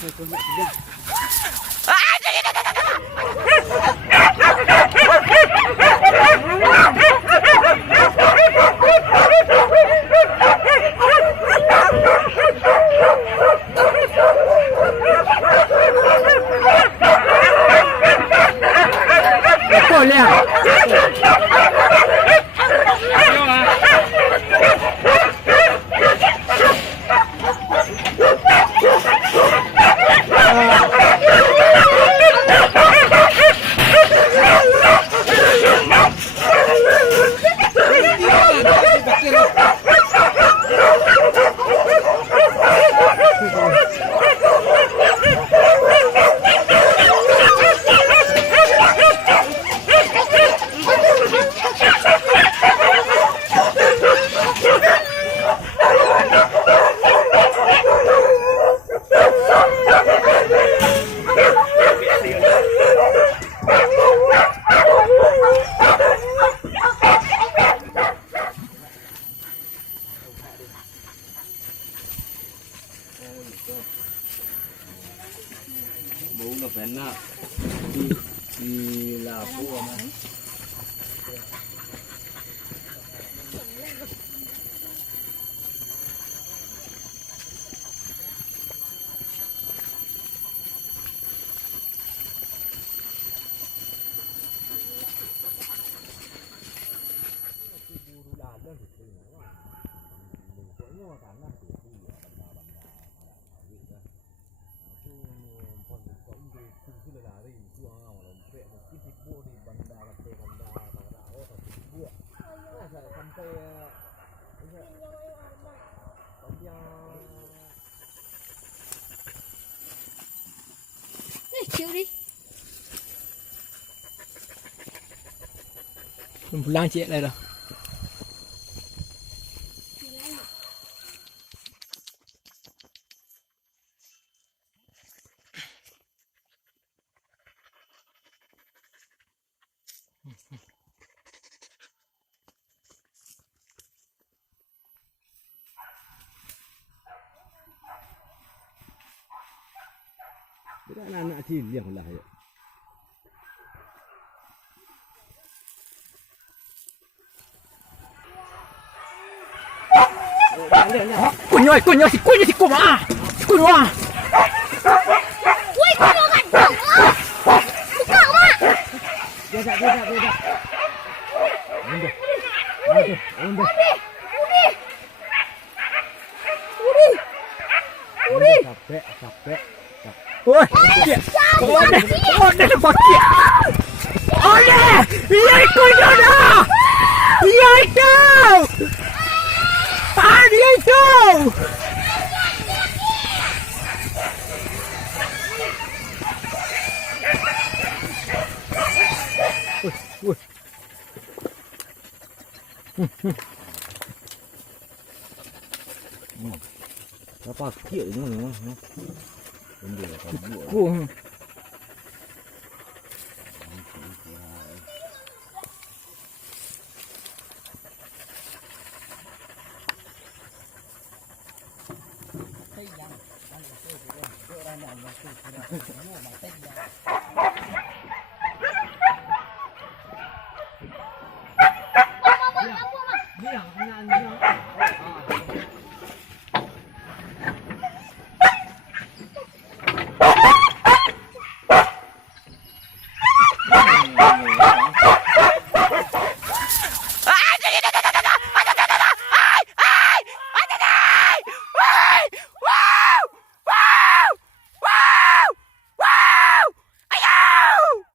bố là phải nạ thì là phụ mà chịu đi. Pulang cik lah dah. Tidak anak cilik lah ya. Kunyoi si kum ah. Kunyoi ah. Ui, con gạt cổng á. Cậu ạ. Dia dah. Udah. Udah. Capek. Oi, Oleh pakai. Oleh, iya kunyoi dah. Iya itu. Dia itu. Apa kira ni mana? Benda kabut.